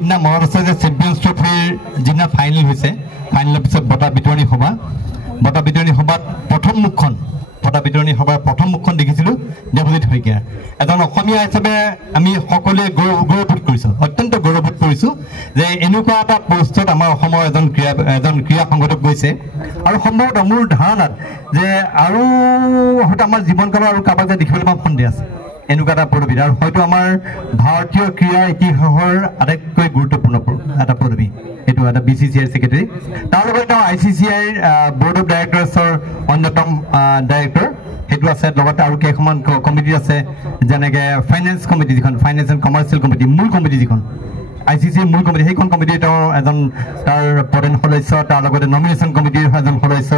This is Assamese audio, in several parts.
সিদিনা মনত আছে যে চেম্পিয়ন্স ট্ৰফিৰ যিদিনা ফাইনেল হৈছে ফাইনেলৰ পিছত বঁটা বিতৰণী সভাত প্ৰথম মুখখন দেখিছিলোঁ দেৱজিৎ শইকীয়া এজন অসমীয়া হিচাপে আমি সকলোৱে গৌৰৱবোধ কৰিছোঁ অত্যন্ত গৌৰৱবোধ কৰিছোঁ যে এনেকুৱা এটা পোষ্টত আমাৰ অসমৰ এজন ক্ৰীড়া সংগঠক গৈছে আৰু সম্ভৱতঃ মোৰ ধাৰণাত যে আৰু হয়তো আমাৰ জীৱনকালৰ আৰু কাৰোবাক যে দেখিবলৈ পাম সন্দেহ আছে এনেকুৱা এটা পদবী আৰু হয়তো আমাৰ ভাৰতীয় ক্ৰীড়াৰ ইতিহাসৰ আটাইতকৈ গুৰুত্বপূৰ্ণ এটা পদবী এইটো এটা BCCI ছেক্ৰেটাৰী তাৰ লগতে তেওঁ ICCI বৰ্ড অফ ডাইৰেক্টৰ্ছৰ অন্যতম ডাইৰেক্টৰ সেইটো আছে লগতে আৰু কেইখনমান কমিটি আছে যেনেকৈ ফাইনেন্স কমিটি যিখন ফাইনেন্স এণ্ড কমাৰ্চিয়েল কমিটি মূল কমিটি যিখন ICCI মূল কমিটি সেইখন কমিটি তেওঁৰ এজন তাৰ প্ৰধান সদস্য তাৰ লগতে নমিনেশ্যন কমিটিৰ এজন সদস্য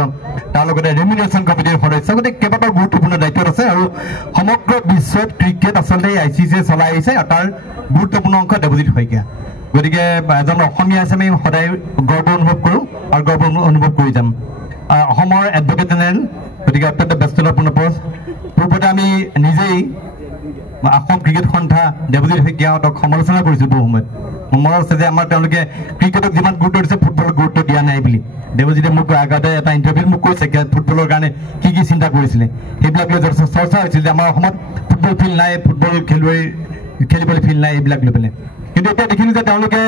তাৰ লগতে ৰেমিনেশ্যন কমিটিৰ সদস্য গতিকে কেইবাটাও গুৰুত্বপূৰ্ণ দায়িত্বত আছে আৰু সমগ্ৰ বিশ্বত ক্ৰিকেট আচলতে ICCI চলাই আহিছে আৰু তাৰ গুৰুত্বপূৰ্ণ অংশ দেৱজিৎ শইকীয়া গতিকে এজন অসমীয়া হিচাপে সদায় গৰ্ব অনুভৱ কৰোঁ আৰু গৰ্ব অনুভৱ কৰি যাম অসমৰ এডভকেট জেনেৰেল গতিকে অত্যন্ত ব্যস্ততাপূৰ্ণ পষ্ট পূৰ্বতে আমি নিজেই অসম ক্ৰিকেট সন্থা দেৱজিৎ শইকীয়াহঁতক সমালোচনা কৰিছোঁ বহু সময়ত মনত আছে যে আমাৰ তেওঁলোকে ক্ৰিকেটক যিমান গুৰুত্ব দিছে ফুটবলক গুৰুত্ব দিয়া নাই বুলি দেৱজিতে মোক আগতে এটা ইণ্টাৰভিউত মোক কৈছে ফুটবলৰ কাৰণে কি চিন্তা কৰিছিলে সেইবিলাক লৈ যথেষ্ট চৰ্চা হৈছিল যে আমাৰ অসমত ফুটবল ফিল্ড নাই ফুটবল খেলিবলৈ ফিল্ড নাই এইবিলাক লৈ পেলাই কিন্তু এতিয়া দেখিলোঁ যে তেওঁলোকে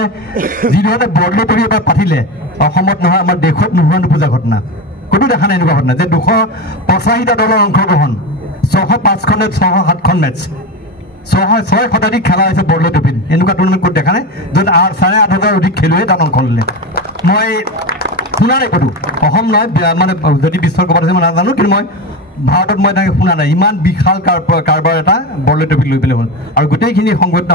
যিধৰণে বৰ্ডলৈ কৰি এবাৰ পাতিলে অসমত নহয় আমাৰ দেশত নোহোৱা নোপোজা ঘটনা কোনো দেখা নাই এনেকুৱা ঘটনা যে 285টা দলৰ অংশগ্ৰহণ 605খন 607খন মেটচ 6 শতাধিক খেলা হৈছে বৰ্ডলৈ ট্ৰফিত এনেকুৱা টুৰ্ণামেণ্ট ক'ত দেখা নাই য'ত 8,500 অধিক খেলুৱৈয়ে তাত অংশ ল'লে মই শুনা নাই ক'তো অসম নহয় মানে যদি বিশ্বৰ ক'ৰবাত আছে মই নাজানো কিন্তু মই ভাৰতত মই তেনেকৈ শুনা নাই ইমান বিশাল কাৰবাৰ এটা বৰ্ডলৈ ট্ৰফি লৈ পেলাই হ'ল আৰু গোটেইখিনি সংগঠন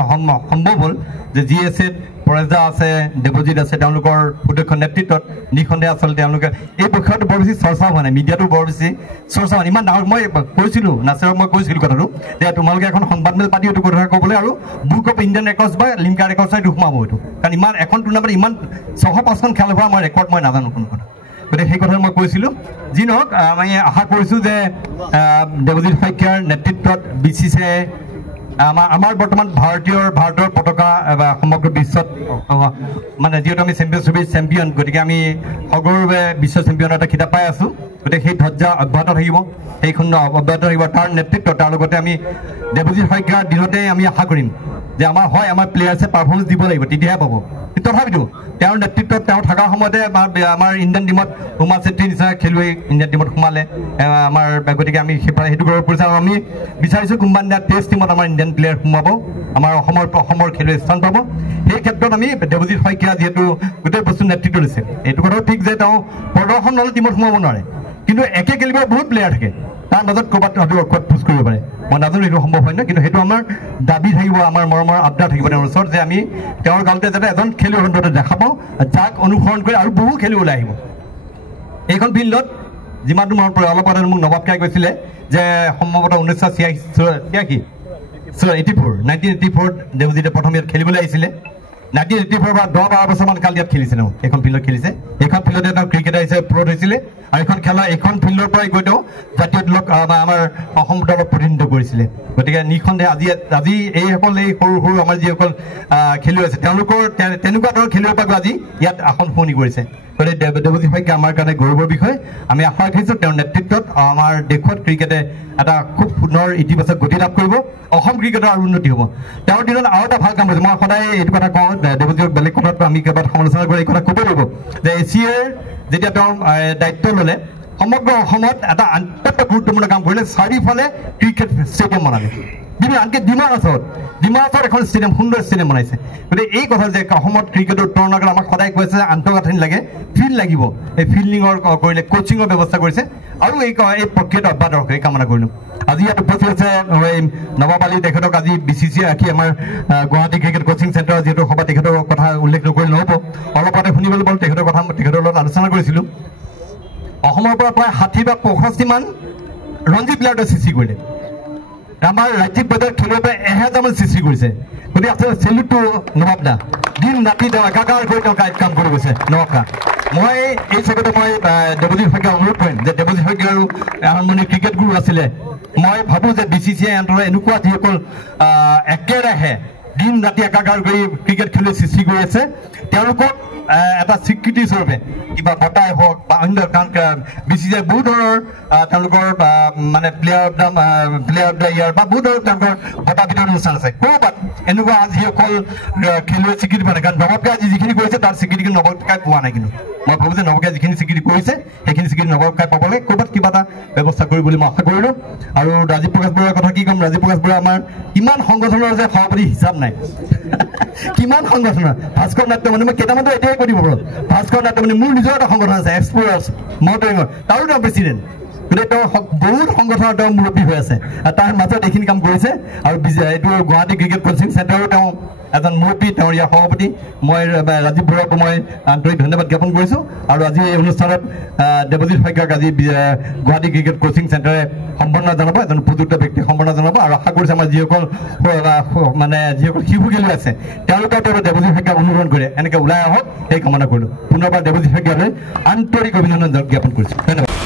সম্ভৱ হ'ল যে GSAত পৰেশদা আছে দেৱজিৎ আছে তেওঁলোকৰ সুদক্ষ নেতৃত্বত নিঃসন্দেহে আচলতে তেওঁলোকে এই পক্ষত বৰ বেছি চৰ্চা হোৱা নাই মিডিয়াটো বৰ বেছি চৰ্চা হোৱা নাই ইমান ডাঙৰ মই কৈছিলোঁ নাছিৰক মই কৈছিলোঁ কথাটো যে তোমালোকে এখন সংবাদমেল পাতি এইটো কথা ক'বলৈ আৰু বুক অফ ইণ্ডিয়ান ৰেকৰ্ডছ বা লিমকা ৰেকৰ্ডছ এইটো সোমাব এইটো কাৰণ ইমান এখন টুৰ্ণামেণ্ট ইমান 605খন খেল হোৱা মই ৰেকৰ্ড মই নাজানো কোনো কথা গতিকে সেই কথা মই কৈছিলোঁ যি নহওক আমি আশা কৰিছোঁ যে দেৱজিৎ শইকীয়াৰ নেতৃত্বত BCCI আমাৰ বৰ্তমান ভাৰতৰ পতাকা সমগ্ৰ বিশ্বত মানে যিহেতু আমি চেম্পিয়ন গতিকে আমি সগৌৰৱে বিশ্ব চেম্পিয়নৰ এটা খিতাপ পাই আছোঁ গতিকে সেই ধ্বজা অব্যাহত থাকিব সেইখন অব্যাহত থাকিব তাৰ নেতৃত্ব তাৰ লগতে আমি দেৱজিৎ শইকীয়াৰ দিনতে আমি আশা কৰিম যে আমাৰ প্লেয়াৰ্ছে পাৰফৰ্মেঞ্চ দিব লাগিব তেতিয়াহে পাব তথাপিতো তেওঁৰ নেতৃত্বত তেওঁ থকাৰ সময়তে আমাৰ ইণ্ডিয়ান টীমত উমা চেত্ৰীৰ নিচিনা খেলুৱৈ ইণ্ডিয়ান টীমত সোমালে আমাৰ গতিকে আমি সেইটো গৌৰৱ কৰিছোঁ আৰু আমি বিচাৰিছোঁ কোনোবা দিনা টেষ্ট টীমত আমাৰ ইণ্ডিয়ান প্লেয়াৰ সোমাব আমাৰ অসমৰ খেলুৱৈ স্থান পাব সেই ক্ষেত্ৰত আমি দেৱজিৎ শইকীয়া যিহেতু গোটেই বস্তু নেতৃত্ব দিছে এইটো কথাও ঠিক যে তেওঁ প্ৰদৰ্শন নহ'লে টীমত সোমাব নোৱাৰে কিন্তু একে কেলিবাৰ বহুত প্লেয়াৰ থাকে তাৰ মাজত ক'ৰবাত ক'ৰবাত পুছ কৰিব পাৰে মই নাজানো এইটো সম্ভৱ হয় ন কিন্তু সেইটো আমাৰ দাবী থাকিব আমাৰ মৰমৰ আবদাৰ থাকিব তেওঁৰ ওচৰত যে আমি তেওঁৰ গাঁৱতে যাতে এজন খেলুৱৈ অন্ততঃ দেখা পাওঁ যাক অনুসৰণ কৰি আৰু বহু খেলুৱৈ ওলাই আহিব এইখন ফিল্ডত যিমানটো মনত পৰে অলপ আগতে মোক নবাব কাই কৈছিলে যে সম্ভৱতঃ 1984 দেৱজিতে প্ৰথম ইয়াত খেলিবলৈ আহিছিলে 1984 বা 10-12 বছৰমান কাল ইয়াত খেলিছে তেওঁ এইখন ফিল্ডত খেলিছে এইখন ফিল্ডতে তেওঁ ক্ৰিকেটাৰ হিচাপে প্ৰ'ড হৈছিলে আৰু এইখন ফিল্ডৰ পৰাই গৈ তেওঁ জাতীয় দলক আমাৰ অসম দলক প্ৰতিনিধিত্ব কৰিছিলে গতিকে নিঃসন্দেহে আজি এইসকল এই সৰু আমাৰ যিসকল খেলুৱৈ আছে তেওঁলোকৰ তেনেকুৱা ধৰণৰ খেলুৱৈৰ পৰা আজি ইয়াত আসন শুৱনি কৰিছে গতিকে দেৱজিৎ শইকীয়া আমাৰ কাৰণে গৌৰৱৰ বিষয় আমি আশা ৰাখিছোঁ তেওঁৰ নেতৃত্বত আমাৰ দেশত ক্ৰিকেটে এটা খুব সুন্দৰ ইতিবাচক গতি লাভ কৰিব অসম ক্ৰিকেটৰ আৰু উন্নতি হ'ব তেওঁৰ দিনত আৰু এটা ভাল কাম কৰিছে মই সদায় এইটো কথা কওঁ দেৱজিৎক বেলেগ কথাত আমি কেইবাটা সমালোচনা কৰি এই কথা ক'ব লাগিব যে এছিয়াৰ যেতিয়া তেওঁ দায়িত্ব ল'লে সমগ্ৰ অসমত এটা অত্যন্ত গুৰুত্বপূৰ্ণ কাম কৰিলে চাৰিওফালে ক্ৰিকেট ষ্টেডিয়াম বনালে আনকি ডিমা হাছাওত এখন ষ্টেডিয়াম সুন্দৰ ষ্টেডিয়াম বনাইছে গতিকে এই কথা যে অসমত ক্ৰিকেটৰ উত্তৰণৰ কাৰণে আমাক সদায় কৈছে যে আন্তঃগাঁথনি লাগে ফিল্ড লাগিব এই ফিল্ডিঙৰ কৰিলে কোচিঙৰ ব্যৱস্থা কৰিছে আৰু এই প্ৰক্ৰিয়াটো অব্যাহত ৰাখে এই কামনা কৰিলোঁ আজি ইয়াত উপস্থিত আছে নৱাব আলী তেখেতক আজি BCCI ৰাখি আমাৰ গুৱাহাটী ক্ৰিকেট কোচিং চেণ্টাৰৰ যিহেতু সভা তেখেতৰ কথা উল্লেখ নকৰিলে নহ'ব অলপতে শুনিবলৈ পালোঁ তেখেতৰ কথা তেখেতৰ লগত আলোচনা কৰিছিলোঁ অসমৰ পৰা প্ৰায় 60 বা 65 মান ৰঞ্জী প্লেয়াৰটো সৃষ্টি কৰিলে আমাৰ ৰাজ্যিক পৰ্যায়ত খেলুৱৈ প্ৰায় 1000 মান সৃষ্টি কৰিছে গতিকে আচলতে চেলুটটো নৱাব দা দিন ৰাতি তেওঁ একাকাৰ কৰি তেওঁ কাম কৰি গৈছে নৱাব দা মই এই চেগতে মই দেৱজিৎ শইকীয়াক অনুৰোধ কৰিম যে দেৱজিৎ শইকীয়া আৰু আৰম্ভণি ক্ৰিকেট গুৰু আছিলে মই ভাবোঁ যে BCCI অন্তত এনেকুৱা যিসকল একেৰাহে দিন ৰাতি একাকাৰ কৰি ক্ৰিকেট খেলুৱৈ সৃষ্টি কৰি আছে তেওঁলোকক এটা স্বীকৃতি স্বৰূপে কিবা বঁটাই হওক বা অন্য কাৰণ BCCI বহুত ধৰণৰ তেওঁলোকৰ মানে প্লেয়াৰ অফ দ্য ইয়াৰ বা বহুত ধৰণৰ তেওঁলোকৰ বঁটা বিতৰণ অনুষ্ঠান আছে ক'ৰবাত এনেকুৱা যিসকল খেলুৱৈ স্বীকৃতি পোৱা নাই কাৰণ নৱকাই আজি যিখিনি কৰিছে তাৰ স্বীকৃতি কিন্তু নৱকাই পোৱা নাই কিন্তু মই ভাবোঁ যে নৱকাই যিখিনি স্বীকৃতি কৰিছে সেইখিনি স্বীকৃতি নৱকাই পাব লাগে ক'ৰবাত কিবা এটা ব্যৱস্থা কৰিব বুলি মই আশা কৰিলোঁ আৰু ৰাজীৱ প্ৰকাশ বৰুৱাৰ কথা কি ক'ম ৰাজীৱ প্ৰকাশ বৰুৱা আমাৰ কিমান সংগঠনৰ যে সভাপতি হিচাপ নাই কিমান সংগঠনৰ ভাস্কৰ নাট্যমণি মই কেইটামানতো এতিয়াই কৈ দিব পাৰোঁ ভাস্কৰ নাট্যমণি মোৰ নিজৰ এটা সংগঠন আছে এক্সপ্ল'ৰাৰ্ছ মাউণ্টেইনৰ তাৰো তেওঁ প্ৰেচিডেণ্ট গতিকে তেওঁ বহুত সংগঠনৰ তেওঁ মুৰব্বী হৈ আছে আৰু তাৰ মাজত এইখিনি কাম কৰিছে আৰু এইটো গুৱাহাটী ক্ৰিকেট কোচিং চেণ্টাৰো তেওঁ এজন মুৰব্বী তেওঁৰ ইয়াৰ সভাপতি মই ৰাজীৱ বৰুৱাক মই আন্তৰিক ধন্যবাদ জ্ঞাপন কৰিছোঁ আৰু আজি এই অনুষ্ঠানত দেৱজিৎ শইকীয়াক আজি গুৱাহাটী ক্ৰিকেট কোচিং চেণ্টাৰে সম্বৰ্ধনা জনাব এজন উপযুক্ত ব্যক্তিক সম্বৰ্ধনা জনাব আৰু আশা কৰিছোঁ আমাৰ যিসকল মানে যিসকল শিশু খেলুৱৈ আছে তেওঁলোকেও তেওঁ দেৱজিৎ শইকীয়াক অনুসৰণ কৰে এনেকৈ ওলাই আহক সেই কামনা কৰিলোঁ পুনৰবাৰ দেৱজিৎ শইকীয়ালৈ আন্তৰিক অভিনন্দন জ্ঞাপন কৰিছোঁ ধন্যবাদ